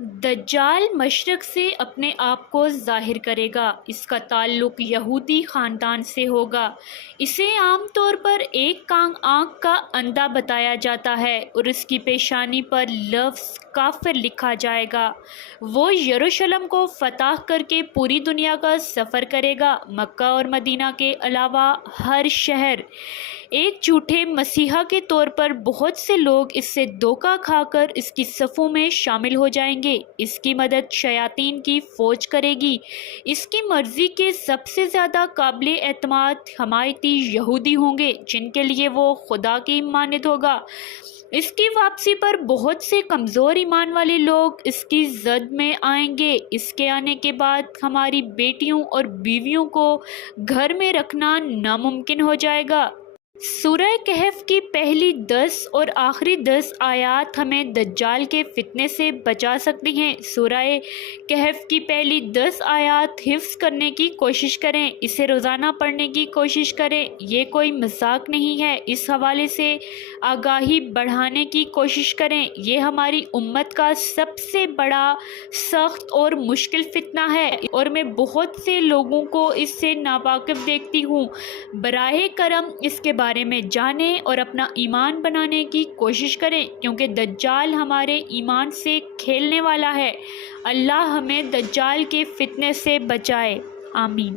دجال مشرق سے اپنے آپ کو ظاہر کرے گا۔ اس کا تعلق یہودی خاندان سے ہوگا۔ اسے عام طور پر ایک آنکھ کا اندھا بتایا جاتا ہے اور اس کی پیشانی پر لفظ کافر لکھا جائے گا۔ وہ یروشلم کو فتح کر کے پوری دنیا کا سفر کرے گا۔ مکہ اور مدینہ کے علاوہ ہر شہر ایک جھوٹے مسیحا کے طور پر بہت سے لوگ اس سے دھوکہ کھا کر اس کی صفوں میں شامل ہو جائیں گے۔ اس کی مدد شیاطین کی فوج کرے گی۔ اس کی مرضی کے سب سے زیادہ قابل اعتماد حمایتی یہودی ہوں گے جن کے لیے وہ خدا کی مانند ہوگا۔ اس کی واپسی پر بہت سے کمزور ایمان والے لوگ اس کی زد میں آئیں گے۔ اس کے آنے کے بعد ہماری بیٹیوں اور بیویوں کو گھر میں رکھنا ناممکن ہو جائے گا۔ سورہ کہف کی پہلی 10 اور آخری 10 آیات ہمیں دجال کے فتنے سے بچا سکتی ہیں۔ سورہ کہف کی پہلی 10 آیات حفظ کرنے کی کوشش کریں، اسے روزانہ پڑھنے کی کوشش کریں، یہ کوئی مذاق نہیں ہے۔ اس حوالے سے آگاہی بڑھانے کی کوشش کریں۔ یہ ہماری امت کا سب سے بڑا، سخت اور مشکل فتنہ ہے اور میں بہت سے لوگوں کو اس سے ناواقف دیکھتی ہوں۔ براہ کرم اس کے بارے میں جانیں اور اپنا ایمان بنانے کی کوشش کریں، کیونکہ دجال ہمارے ایمان سے کھیلنے والا ہے۔ اللہ ہمیں دجال کے فتنے سے بچائے، آمین۔